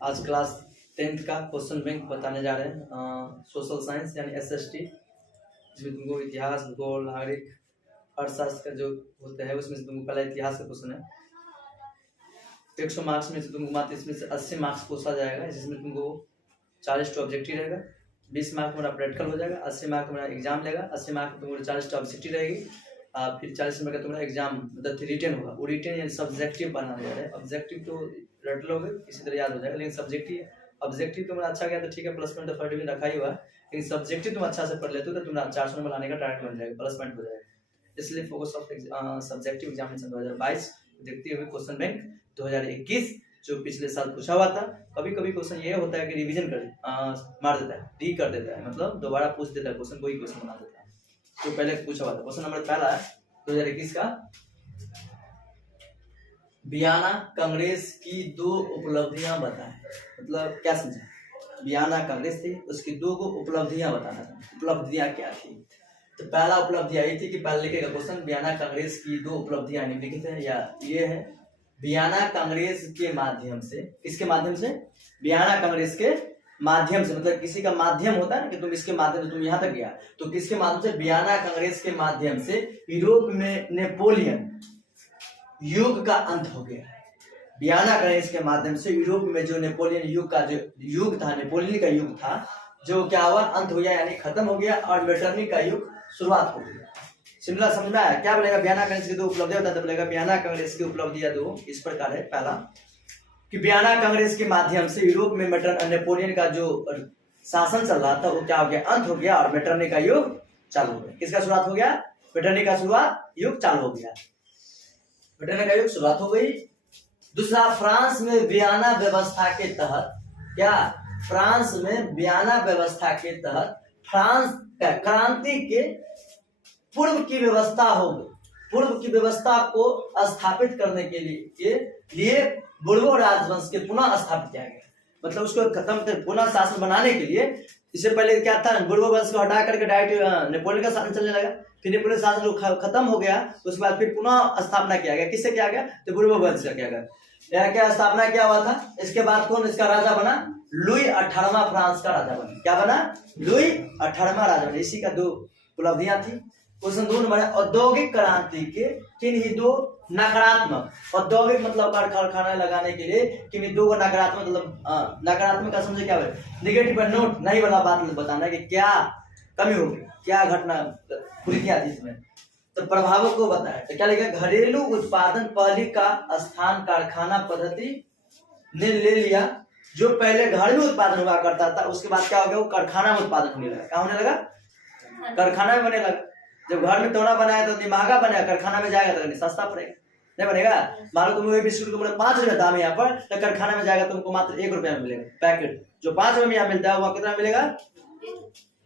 आज class 10th का question bank बताने जा रहे हैं। सोशल साइंस यानी SST, जिसमें तुमको इतिहास, भूगोल, नागरिक, अर्थशास्त्र का जो होता है उसमें से तुमको पहला इतिहास का क्वेश्चन है। 100 मार्क्स में से तुमको मात्र इसमें से 80 मार्क्स पूछा जाएगा, जिसमें तुमको 40 टू ऑब्जेक्टिव रहेगा, 20 मार्क मेरा प्रैक्टिकल हो जाएगा, 80 मार्क मेरा एग्जाम लेगा, 80 मार्क तुमको 40 टू ऑब्जेक्टिव रहेगी, फिर 40 नंबर का तुम्हारा एग्जाम मतलब रिटर्न होगा। वो रिटर्न यानी सब्जेक्टिव बनाने जा रहे हैं। ऑब्जेक्टिव तो रट लोगे, इसी तरह याद हो जाएगा, लेकिन सब्जेक्टिव ऑब्जेक्टिव तुम्हारा अच्छा गया तो ठीक है, प्लस पॉइंट तो रखा ही हुआ है, लेकिन सब्जेक्टिव तुम अच्छा से पढ़ लेते हो तो तुम्हारा 400 नंबर लाने का टारगेट बन जाएगा, प्लस पॉइंट हो जाएगा। इसलिए फोकस ऑफ सब्जेक्टिव एग्जामिनेशन 2022 देखते हुए क्वेश्चन बैंक 2021 जो पिछले साल पूछा हुआ था। कभी कभी क्वेश्चन ये होता है कि रिवीजन कर मार देता है, री कर देता है, मतलब दोबारा पूछ देता है क्वेश्चन, कोई क्वेश्चन बना देता है जो पहले पूछा हुआ था। क्वेश्चन नंबर पहला है 2021 का, वियना कांग्रेस की 2 उपलब्धियां बताएं। मतलब क्या समझे, वियना कांग्रेस थी, उसकी 2 उपलब्धियां बताना था। उपलब्धियां क्या थी? तो पहला उपलब्धि आई थी कि पहले लिखेगा क्वेश्चन, वियना कांग्रेस की 2 उपलब्धियां निम्नलिखित है, या ये है वियना कांग्रेस के माध्यम से। किसके माध्यम से? वियना कांग्रेस के माध्यम से, मतलब किसी का माध्यम होता है ना कि तुम इसके माध्यम से तुम यहाँ तक गया, तो किसके माध्यम से? वियना कांग्रेस के माध्यम से यूरोप में नेपोलियन युग का अंत हो गया। वियना कांग्रेस के माध्यम से यूरोप में जो नेपोलियन युग का जो युग था, नेपोलियन का युग था, जो क्या हुआ? अंत हो गया, यानी खत्म हो गया, और मेटरनिक का युग शुरुआत हो गया। सिमला समझ में आया? क्या बोलेगा? वियना कांग्रेस की 2 उपलब्धियां बताते बोलेगा वियना कांग्रेस की उपलब्धियां 2 इस प्रकार है। पहला कि वियना कांग्रेस के माध्यम से यूरोप में नेपोलियन का जो शासन चल रहा था वो क्या हो गया? अंत हो गया, और मेटरनिक का युग चालू हो गया। किसका शुरुआत हो गया? मेटरनिक का शुरुआत युग चालू हो गया, मेटरनिक का युग शुरुआत हो गई। दूसरा, फ्रांस में वियना व्यवस्था के तहत, क्या फ्रांस में वियना व्यवस्था के तहत फ्रांस का क्रांति के पूर्व की व्यवस्था हो गई। पूर्व की व्यवस्था को स्थापित करने के लिए बुर्गो राजवंश के पुनः स्थापित किया गया, मतलब उसको खत्म कर पुनः शासन बनाने के लिए। इससे पहले क्या था? बुर्गो वंश को हटा करके डायरेक्ट नेपोलियन का शासन चलने लगा, फिर नेपोलियन शासन जो खत्म हो गया उसके बाद फिर पुनः स्थापना किया गया। किससे किया गया? तो बुर्गो वंश का किया गया। क्या स्थापना किया हुआ था? इसके बाद कौन इसका राजा बना? लुई 18वां फ्रांस का राजा बना। क्या बना? लुई 18वां राजा बना। इसी का 2 उपलब्धियां थी। क्वेश्चन 2 नंबर है, औद्योगिक क्रांति के किन्हीं 2 नकारात्मक, औद्योगिक मतलब कारखाना लगाने के लिए किन्हीं 2 नकारात्मक, मतलब नकारात्मक का समझे क्या है? नेगेटिव नोट नहीं वाला बात बताना है कि क्या कमी होगी, क्या घटना खुल गया जिसमें, तो प्रभावों को बताया। तो क्या लिखा? घरेलू उत्पादन पहली का स्थान कारखाना पद्धति ने ले लिया। जो पहले घर में उत्पादन हुआ करता था उसके बाद क्या हो गया? वो कारखाना में उत्पादन होने लगा। क्या होने लगा? कारखाना में बने लगा। जब घर में तोड़ा बनाया तो महंगा बनेगा, कारखाना में जाएगा तो सस्ता पड़ेगा, नहीं बनेगा। मान लो तुम वही बिस्कुट को 5 रुपए दाम है यहाँ पर, तो कारखाना में जाएगा तुमको मात्र 1 रुपया में मिलेगा पैकेट। जो 5 रुपए में यहाँ मिलता है वहाँ कितना मिलेगा?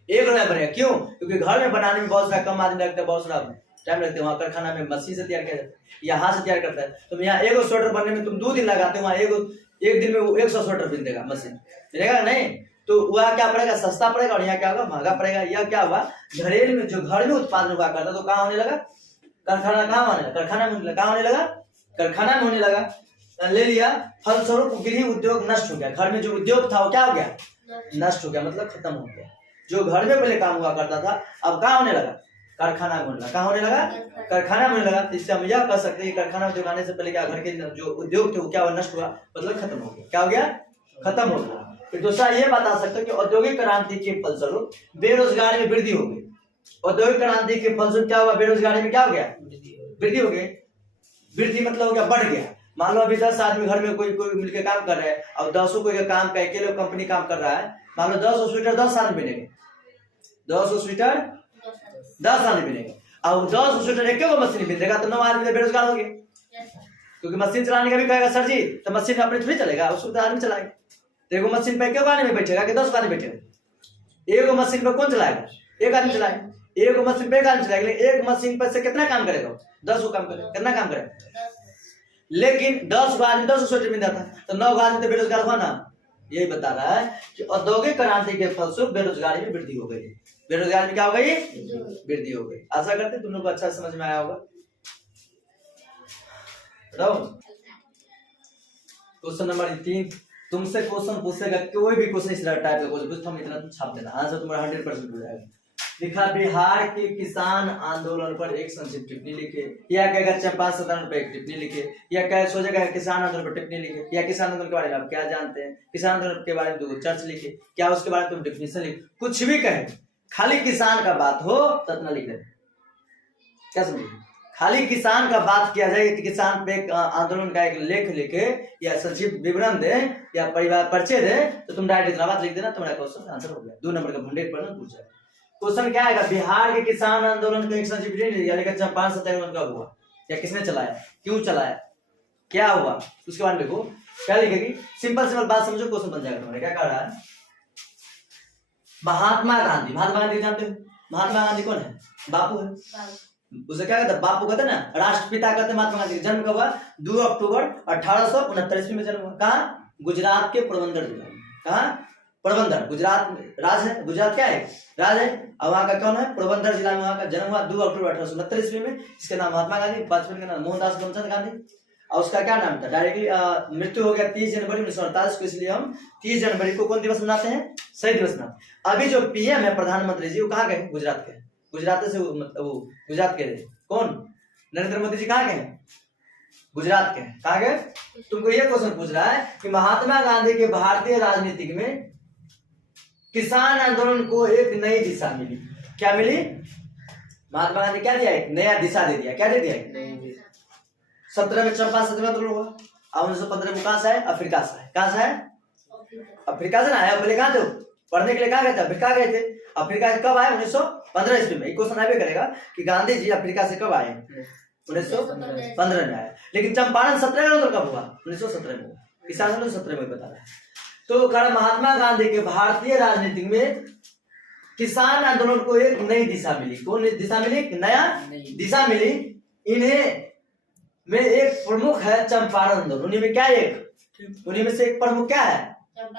1 रुपया बनेगा। क्यों? क्योंकि घर में बनाने में बहुत सारा कम आदमी लगता है, बहुत सारा टाइम लगता है। वहाँ कारखाना में मशीन से तैयार किया जाता है या हाथ से तैयार करता है। तुम यहाँ 1 स्वेटर बनने में तुम 2 दिन लगाते हो, वहाँ एक दिन में वो 100 स्वेटर बिन देगा, मशीन मिलेगा नहीं। तो वह क्या पड़ेगा? सस्ता पड़ेगा, और यहाँ क्या होगा? महंगा पड़ेगा। यह क्या हुआ? घरेलू में जो घर में उत्पादन हुआ करता तो कहाँ होने लगा? कारखाना। कहाँ होने लगा? कारखाना में होने लगा। कहाँ होने लगा? कारखाना में होने लगा। ले लिया, फलस्वरूप गृह उद्योग नष्ट हो गया। घर में जो उद्योग था वो क्या हो गया? नष्ट हो गया, मतलब खत्म हो गया। जो घर में पहले काम हुआ करता था अब कहाँ होने लगा? कारखाना में होने लगा। कहाँ होने लगा? कारखाना में होने लगा। इससे हम यह कह सकते हैं कि कारखाना उद्योग आने से पहले क्या घर के जो उद्योग थे वो क्या हुआ? नष्ट हुआ, मतलब खत्म हो गया। क्या हो गया? खत्म हो गया। फिर दूसरा ये बता सकते हैं कि औद्योगिक क्रांति के फलस्वरूप बेरोजगारी में वृद्धि हो गई। औद्योगिक क्रांति के फलस्वरूप क्या हुआ? बेरोजगारी में क्या हो गया? वृद्धि हो गई। वृद्धि मतलब हो गया बढ़ गया। मान लो अभी 10 आदमी घर में कोई मिलकर काम कर रहे हैं, और 10 कोई काम का अकेले कंपनी काम कर रहा है। मान लो 10 स्वेटर 10 आदमी बनेंगे, 10 स्वेटर 10 आदमी बनेंगे, और 10 स्वेटर एक मशीन बिन देगा तो 9 आदमी बेरोजगार हो गए। क्योंकि मशीन चलाने का भी कहेगा सर जी, तो मशीन अपने थोड़ी चलेगा, उसको तो आदमी चलाएगा। देखो मशीन पे क्यों आदमी बैठेगा कि 10 आदमी बैठेगा? एक मशीन पे कौन चलाएगा? 1 आदमी चलाएगा। एक मशीन पे 1 आदमी चलाएगा, लेकिन एक मशीन पर से कितना काम करेगा? 10 को काम करेगा। कितना काम करेगा? लेकिन 10 आदमी 10 स्वेटर बिन देता तो 9 आदमी तो बेरोजगार हुआ ना। यही बता रहा है कि औद्योगिक क्रांति के फलस्वरूप बेरोजगारी में वृद्धि हो गई। बेरोजगारी में क्या हो गई? वृद्धि हो गई। आशा करते तुम लोग को अच्छा समझ में आया होगा। क्वेश्चन नंबर 3 तुमसे क्वेश्चन पूछेगा, कोई भी क्वेश्चन इस टाइप का क्वेश्चन पूछ, हम इतना छाप देना, आंसर तुम्हारा 100% हो जाएगा। लिखा बिहार के किसान आंदोलन पर एक संक्षिप्त टिप्पणी लिखे, या कहेगा चंपारण सत्याग्रह पर एक टिप्पणी लिखे, या कहे सोचेगा किसान आंदोलन पर टिप्पणी लिखे, या किसान आंदोलन के बारे में आप क्या जानते हैं, किसान आंदोलन के बारे में 2 चर्च लिखे, क्या उसके बारे में तुम डेफिनेशन लिखे, कुछ भी कहे, खाली किसान का बात हो तो इतना लिख दे। क्या समझे? खाली किसान का बात किया जाए कि किसान पे आंदोलन का एक लेख लिखे या संक्षिप्त विवरण दे या परिवार परिचय दे, तो तुम डायरेक्ट इतना बात लिख देना, तुम्हारा क्वेश्चन आंसर हो गया। 2 नंबर का 100% पूछ जाएगा। क्वेश्चन क्या आएगा? बिहार के किसान आंदोलन का एक संक्षिप्त या लेकर चंपारण सत्याग्रह कब हुआ, या किसने चलाया, क्यों चलाया, क्या हुआ, उसके बारे में लिखो। क्या लिखेगी? सिंपल बात समझो, क्वेश्चन बन जाएगा तुम्हारा। क्या कह रहा है? महात्मा गांधी, महात्मा गांधी जानते हो? महात्मा गांधी कौन है? बापू है। उसे क्या कहते हैं? बापू कहते हैं ना, राष्ट्रपिता कहते हैं महात्मा गांधी। जन्म कब हुआ? 2 अक्टूबर 1869 में जन्म हुआ। कहाँ? गुजरात के पोरबंदर जिला में। कहाँ? पोरबंदर, गुजरात में राज है। गुजरात क्या है? राज है। और वहाँ का कौन है? पोरबंदर जिला में वहाँ का जन्म हुआ 2 अक्टूबर 1869 में। इसका नाम महात्मा गांधी, बचपन का नाम मोहनदास करमचंद गांधी। और उसका क्या नाम था? डायरेक्टली मृत्यु हो गया 30 जनवरी 1948 को, इसलिए हम 30 जनवरी को कौन दिवस मनाते हैं? शहीद दिवस मनाते हैं। अभी जो पीएम है, प्रधानमंत्री जी, वो कहाँ गए? गुजरात के। गुजरात से मतलब वो गुजरात के कौन? नरेंद्र मोदी जी कहाँ गए? गुजरात के। कहाँ गए? तुमको ये क्वेश्चन पूछ रहा है कि महात्मा गांधी के भारतीय राजनीतिक में किसान आंदोलन को एक नई दिशा मिली। क्या मिली? महात्मा गांधी क्या दिया? एक नया दिशा दे दिया। क्या दे दिया? 17 में चंपारण सत्याग्रह आंदोलन हुआ। अब 1915 में कहाँ से है? अफ्रीका से है। कहाँ से है? अफ्रीका से ना आया। पहले कहाँ थे? पढ़ने के लिए कहाँ गए थे? अफ्रीका गए थे। अफ्रीका से कब आए? 1915 ईस्वी में। क्वेश्चन आगे करेगा कि गांधी जी अफ्रीका से कब आए? 1915 में आए। लेकिन चंपारण सत्याग्रह आंदोलन कब हुआ? 1917 में। किसान आंदोलन 17 में बता रहा है। तो महात्मा गांधी के भारतीय राजनीति में किसान आंदोलन को एक नई दिशा मिली। कौन दिशा मिली? नया दिशा मिली। इन्हें में एक प्रमुख है चंपारण आंदोलन। उन्हीं में क्या एक? उन्हीं में से एक प्रमुख क्या है?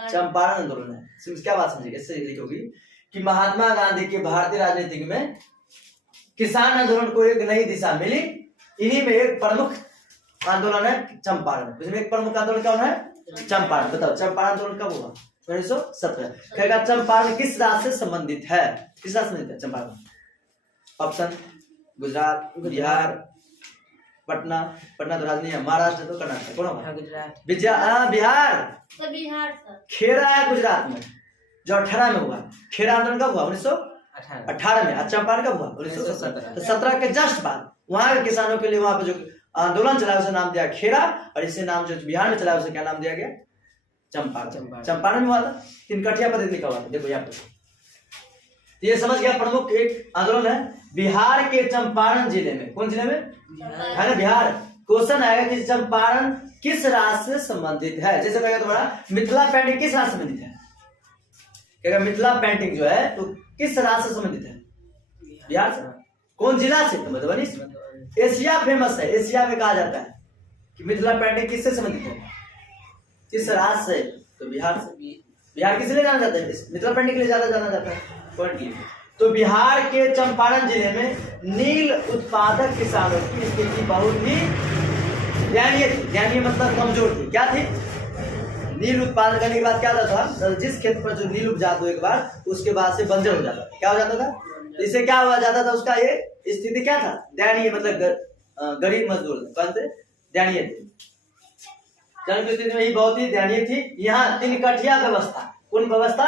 चंपारण आंदोलन है। क्या बात समझिए? इससे लिखोगी कि महात्मा गांधी के भारतीय राजनीति में किसान आंदोलन को एक नई दिशा मिली। इन्हीं में एक प्रमुख आंदोलन है चंपारण। इसमें एक प्रमुख आंदोलन कौन है? चंपारण। बताओ चंपारण आंदोलन कब हुआ? 1917। कहेगा चंपारण किस राज्य से संबंधित है? किस राज्य से संबंधित है चंपारण? ऑप्शन: गुजरात, बिहार, पटना। पटना तो राजधानी है। महाराष्ट्र तो कर्नाटक। कौन होगा? गुजरात। बिहार। खेड़ा है गुजरात में, जो 18 में हुआ। खेड़ा आंदोलन कब हुआ? 1918 में। और चंपारण कब हुआ? 1917। तो 17 के जस्ट बाद वहां के किसानों के लिए वहां पे जो आंदोलन चला उसे नाम दिया खेड़ा, और इसे नाम जो बिहार में चला उसे क्या नाम दिया गया? चंपारण। चंपारण में हुआ था। 3 कठिया पद्धति लिखा हुआ था, देखो यहाँ पे। ये समझ गया प्रमुख एक आंदोलन है बिहार के चंपारण जिले में। कौन जिले में? है ना, बिहार। क्वेश्चन आएगा कि चंपारण किस राज्य से संबंधित है? जैसे कहेगा तुम्हारा मिथिला पेंटिंग किस राज्य से संबंधित है? कहेगा मिथिला पेंटिंग जो है तो किस राज्य से संबंधित है? बिहार से। कौन जिला से? मधुबनी से। एशिया फेमस है। एशिया में कहा जाता है कि मिथिला पेंटिंग किससे संबंधित है? किस राज्य से? तो बिहार से। बिहार किस लिए जाना जाता है? मिथिला पेंटिंग के लिए ज्यादा जाना जाता है। तो बिहार के चंपारण जिले में नील उत्पादक किसानों की स्थिति बहुत ही दयनीय थी। दयनीय मतलब कमजोर थी। क्या थी? नील उत्पादन करने के बाद क्या होता था? जिस खेत पर जो नील उपजा दो एक बार, उसके बाद से बंजर हो जाता था। क्या हो जाता था? तो इससे क्या हो जाता था? उसका ये स्थिति क्या था? दयनीय मतलब गरीब मजदूर कहते दयनीय थे। जन्म की स्थिति में ही बहुत ही दयनीय थी। यहाँ 3 कठिया व्यवस्था। कौन व्यवस्था?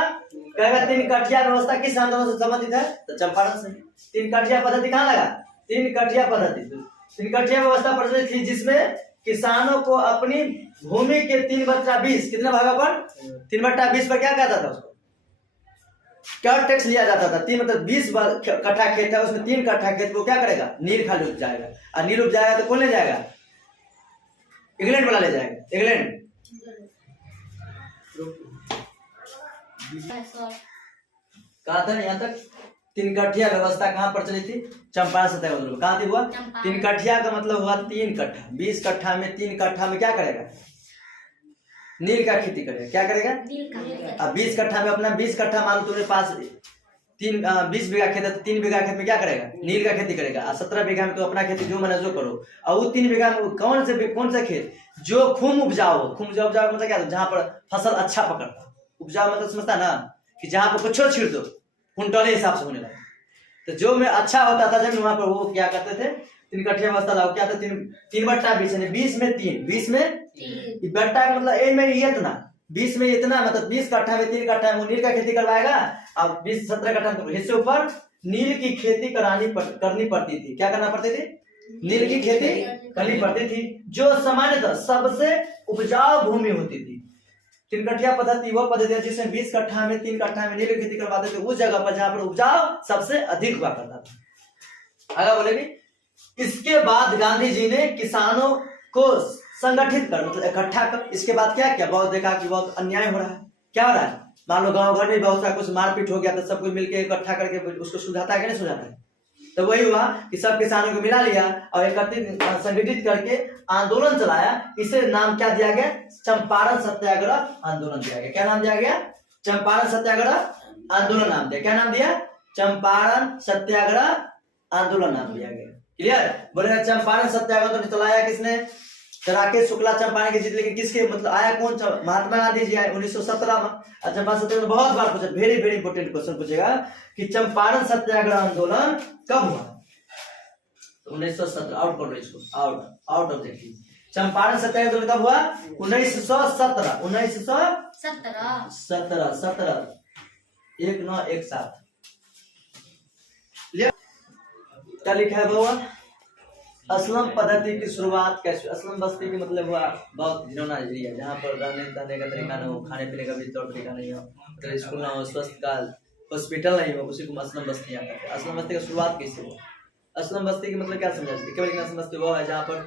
कहेगा 3 कठिया व्यवस्था किस आंदोलन से संबंधित है? तो चंपारण से। 3 कठिया पद्धति कहाँ लगा? 3 कठिया पद्धति। 3 कठिया व्यवस्था प्रचलित थी, जिसमें किसानों को अपनी भूमि के 3/20 कितना भागा पर? 3/20 पर क्या कहता था? उसको क्या टैक्स लिया जाता था? 3 मतलब 20 कट्ठा खेत है, उसमें 3 कट्ठा खेत को क्या करेगा? नील खाली उग जाएगा। और नील उग जाएगा तो कौन ले जाएगा? इंग्लैंड वाला ले जाएगा। इंग्लैंड। कहा था यहाँ तक 3 कठिया व्यवस्था कहाँ प्रचलित थी? चंपारण सत्याग्रह। कहाँ थी हुआ? 3 कठिया का मतलब हुआ 3 कट्ठा। 20 कट्ठा में 3 कट्ठा में क्या करेगा? नील का खेती करेगा। क्या करेगा? अब 20 कट्ठा में अपना 20 कट्ठा मान लो तुम्हारे पास 20 बीघा खेत है तो 3 बीघा खेत में क्या करेगा, नील का खेती करेगा। 17 बीघा में तो अपना खेती जो मन जो करो। और वो 3 बीघा में कौन सा खेत जो खूब उपजाऊ हो। खूब उपजाऊ मतलब क्या, जहाँ पर फसल अच्छा पकड़ता। उपजाऊ मतलब समझता ना कि जहाँ पर कुछ छीड़ दो कुंटल हिसाब से होने लगा। तो जो में अच्छा होता था जब वहां पर वो क्या करते थे, 3 कट्ठे बस्ता लाओ, क्या था 3 बट्टा 20 में 3, 20 में बट्टा का मतलब ए में ये इतना, 20 में इतना मतलब 20 कट्ठा में 3 कट्ठा में वो नील का खेती करवाएगा। अब 17 कट्ठा में हिस्से ऊपर नील की खेती करनी पड़ती थी। क्या करना पड़ती थी, नील की खेती करनी पड़ती थी, जो सामान्यतः सबसे उपजाऊ भूमि होती थी। 3 कट्ठा पद्धति वो पद्धति है जिसमें 20 कट्ठा में 3 कट्ठा में नील की खेती करवाते थे उस जगह पर जहां पर उपजाऊ सबसे अधिक हुआ करता था। आगे बोलेगी, इसके बाद गांधी जी ने किसानों को संगठित कर मतलब इकट्ठा कर। इसके बाद क्या किया, बहुत देखा कि बहुत अन्याय हो रहा है। क्या हो रहा है, मान लो गांव घर में बहुत सा कुछ मारपीट हो गया तो सब कोई मिलकर इकट्ठा करके उसको सुलझाता है कि नहीं सुलझाता है। तो वही हुआ कि सब किसानों को मिला लिया और एकत्रित संगठित करके आंदोलन चलाया। इसे नाम क्या दिया गया, चंपारण सत्याग्रह आंदोलन दिया गया। क्या नाम दिया गया, चंपारण सत्याग्रह आंदोलन नाम दिया। क्या नाम दिया, चंपारण सत्याग्रह आंदोलन नाम दिया गया। क्लियर, बोले चंपारण सत्याग्रह तो चलाया किसने, राकेश शुक्ला चंपारण के जीत, लेकिन किसके मतलब आया कौन, महात्मा गांधी जी आए 1917 में। चंपारण सत्याग्रह में बहुत बार पूछा, वेरी वेरी इंपोर्टेंट क्वेश्चन पूछेगा कि चंपारण सत्याग्रह आंदोलन कब हुआ, 1917। आउट कर लो इसको, आउट ऑब्जेक्टिव। चंपारण सत्याग्रह आंदोलन कब हुआ, 1917 1917 क्या लिखा है बाबा, असलम पद्धति की शुरुआत कैसे। असलम बस्ती की मतलब हुआ बहुत घिनौना एरिया जहाँ पर रहने का तरीका न हो, खाने पीने का भी तौर तरीका नहीं हो, मतलब स्कूल ना हो, स्वस्थ का हॉस्पिटल नहीं हो, उसी को असलम बस्तियाँ कहते हैं। असलम बस्ती की शुरुआत कैसे हुआ, असलम बस्ती की मतलब क्या समझा, केवल असलम बस्ती वो है जहाँ पर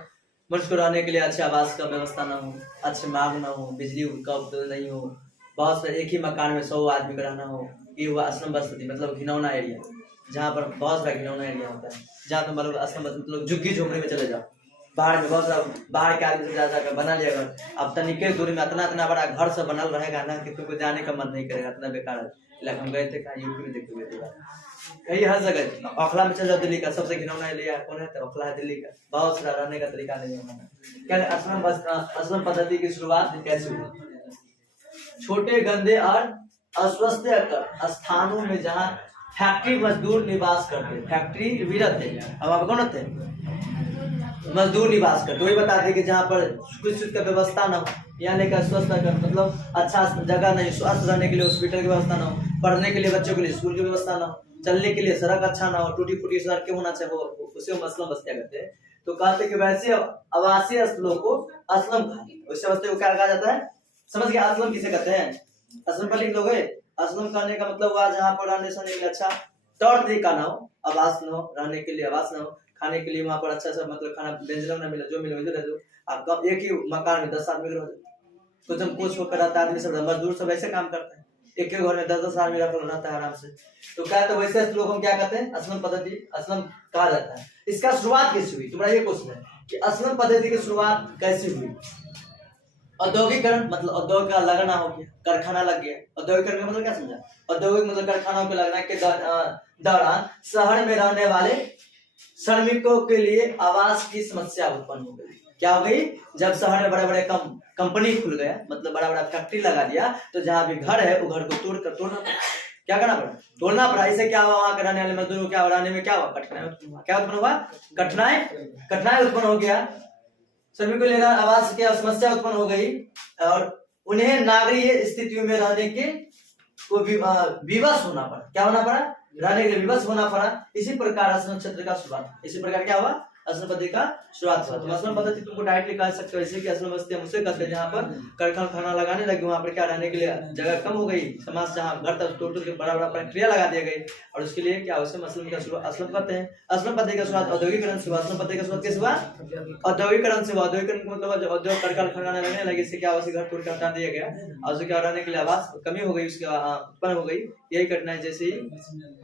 मनुष्य को रहने के लिए अच्छे आवास का व्यवस्था ना हो, अच्छे मार्ग ना हो, बिजली का उपलब्ध नहीं हो, बहुत से एक ही मकान में 100 आदमी का रहना हो, ये हुआ असलम बस्ती। मतलब घिनौना एरिया जहाँ पर बहुत सारा घिनौना एरिया होता है, जहाँ पे मतलब असलम मतलब झुग्गी झोपड़ी में चले जाओ, बाहर में बहुत सारा बाहर के आदमी से जाकर बना लिया घर। अब तनिके दूरी में इतना बड़ा घर से बनल रहेगा ना कि तुमको जाने का मन नहीं करेगा, इतना बेकार इलाका। हम गए थे कहीं यूपी में, देखते हुए कहीं हर जगह। ओखला में चल जाओ, दिल्ली का सबसे घिनौना एरिया कौन है, तो ओखला है दिल्ली का। बहुत सारा रहने का तरीका नहीं होना। क्या असलम पद्धति की शुरुआत कैसे हुई, छोटे गंदे और अस्वस्थ स्थानों में जहाँ फैक्ट्री मजदूर निवास करते, फैक्ट्री भी रहते हैं। अब आप कौन थे, मजदूर निवास करते। वही बताते कि जहाँ पर कुछ का व्यवस्था ना हो, यहाँ लेकर स्वस्थ मतलब अच्छा जगह नहीं, स्वस्थ रहने के लिए हॉस्पिटल की व्यवस्था ना हो, पढ़ने के लिए बच्चों के लिए स्कूल की व्यवस्था ना हो, चलने के लिए सड़क अच्छा ना हो, टूटी फूटी सड़कें होना चाहिए, उसे हम असलम बस्तियाँ कहते हैं। तो कहते कि वैसे आवासीय स्थलों को असलम कहा, उस बस्ती को क्या कहा जाता है, समझ गया। असलम किसे कहते हैं, असलम पर लिख दोगे। असलम कहने का मतलब हुआ जहाँ पर रहने सहने के लिए अच्छा तौर तरीका ना हो, आवास ना हो, रहने के लिए आवास ना हो, खाने के लिए वहाँ पर अच्छा सा मतलब खाना व्यंजन ना मिले, जो मिले वही दे दो। आप एक ही मकान में 10 आदमी रहो, कुछ होकर रहता है आदमी सब, मजदूर सब ऐसे काम करते हैं, एक ही घर में 10-10 आदमी रहता है आराम से। तो क्या, तो वैसे लोग हम क्या कहते हैं, असलम पद्धति असलम कहा जाता है। इसका शुरुआत कैसे हुई, तुम्हारा ये क्वेश्चन है कि असलम पद्धति की शुरुआत कैसे हुई। औद्योगिकरण मतलब औद्योगिक का लगना हो गया, कारखाना लग गया। औद्योगिकरण का मतलब क्या समझा, औद्योगिक मतलब कारखानों के लगना के दौरान शहर में रहने वाले श्रमिकों के लिए आवास की समस्या उत्पन्न हो गई। क्या हो गई, जब शहर में बड़े बड़े कंपनी खुल गया, मतलब बड़ा बड़ा फैक्ट्री लगा दिया, तो जहाँ भी घर है वो घर को तोड़ना पड़ा। क्या करना पड़ा, तोड़ना पड़ा। इससे क्या हुआ, वहां के रहने वाले मजदूरों क्या रहने में क्या हुआ, कठिनाई। क्या उत्पन्न हुआ, कठिनाई उत्पन्न हो गया। सभी को लेना आवास की समस्या उत्पन्न हो गई और उन्हें नागरिक स्थितियों में रहने के को विवश होना पड़ा। क्या होना पड़ा, रहने के लिए विवश होना पड़ा। इसी प्रकार असलम क्षेत्र का शुरुआत, इसी प्रकार क्या हुआ, असलम पद्धति का शुरुआत हुआ। तो असलम पद्धति तुमको डायरेक्टली कह सकते हो ऐसे कि असलम बस्ती हम उसे कहते हैं जहाँ पर कारखाना लगाने लगे, वहाँ पर क्या रहने के लिए जगह कम हो गई, समाज जहाँ घर तक तोड़ के बड़ा बड़ा फैक्ट्रिया लगा दिया गई, और उसके लिए क्या असलम का शुरुआत असलम कहते हैं। असलम पद्धति का शुरुआत औद्योगिकरण से हुआ। असलम पद्धति का शुरुआत कैसे हुआ, औद्योगिकरण से हुआ। औद्योगिकरण मतलब उद्योग कारखाना लगने लगे, इससे क्या घर तोड़ कर हटा दिया गया और उसके क्या रहने के लिए आवास कमी हो गई, उसकी उत्पन्न हो गई। यही घटना है जैसे ही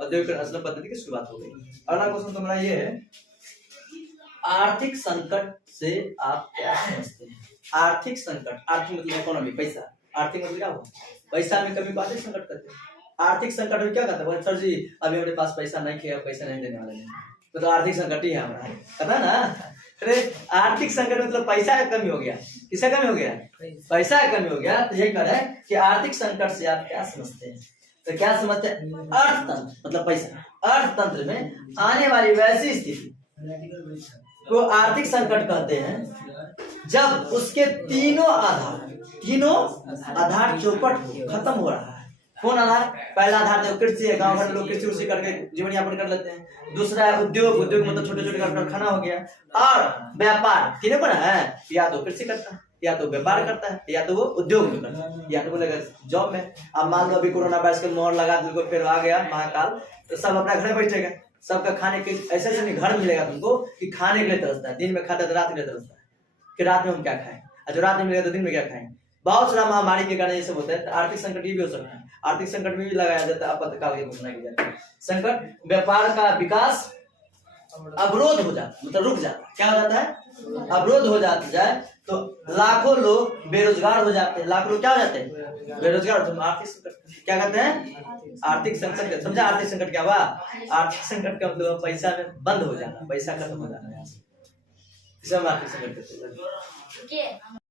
औद्योगिकरण असलम पद्धति की शुरुआत हो गई। अगला क्वेश्चन तुम्हारा ये है, आर्थिक संकट से आप क्या समझते हैं। आर्थिक संकट, आर्थिक मतलब इकोनॉमी, पैसा। आर्थिक मतलब क्या हुआ, पैसा में कमी को आर्थिक संकट कहते हैं। आर्थिक संकट में क्या कहते हैं, सर जी अभी हमारे पास पैसा नहीं है, पैसा नहीं देने वाले हैं, तो आर्थिक संकट ही है हमारा, पता है ना। अरे आर्थिक संकट मतलब पैसा का कमी हो गया, किसका कमी हो गया, पैसा का कमी हो गया। तो यही कह रहे हैं कि आर्थिक संकट से आप क्या समझते हैं, तो क्या समझते हैं, अर्थतंत्र मतलब पैसा, अर्थतंत्र में आने वाली वैसी स्थिति को आर्थिक संकट कहते हैं जब उसके तीनों आधार चौपट खत्म हो रहा है। कौन आधार, पहला आधार देखो कृषि है, गांव भर लोग कृषि उसी करके जीवन यापन कर लेते हैं। दूसरा है उद्योग मतलब छोटे छोटे कारखाना हो गया। और व्यापार तीनों पर है, या तो कृषि करता है, या तो व्यापार करता है, या तो वो उद्योग में करता है, या तो बोलेगा जॉब में। अब मान लो अभी कोरोना वायरस के मोहर लगा तुमको, फिर आ गया महाकाल, तो सब अपना घर बैठेगा, सबका खाने के ऐसे ऐसे घर मिलेगा तुमको कि खाने के लिए तरसता है, दिन में खाता है तो रात के लिए तरसता है, फिर रात में हम क्या खाएं, और जो रात में मिलेगा तो दिन में क्या खाएं। बहुत सारा महामारी के कारण ये सब होता है। तो आर्थिक संकट ये भी हो सकता है, आर्थिक संकट में भी लगाया जाता है आपातकाल की घोषणा की जाती है। संकट व्यापार का विकास अवरोध हो जाता, मतलब रुक जाता, क्या हो जाता है, अवरोध हो जाता जाए, तो लाखों लोग बेरोजगार हो जाते हैं, लाखों लोग क्या हो जाते हैं, बेरोजगार। तो आर्थिक संकट क्या कहते हैं, आर्थिक संकट। समझा आर्थिक संकट क्या हुआ, आर्थिक संकट का मतलब पैसा में बंद हो जाना, पैसा खत्म हो जाना, इसे हम आर्थिक संकट कहते हैं।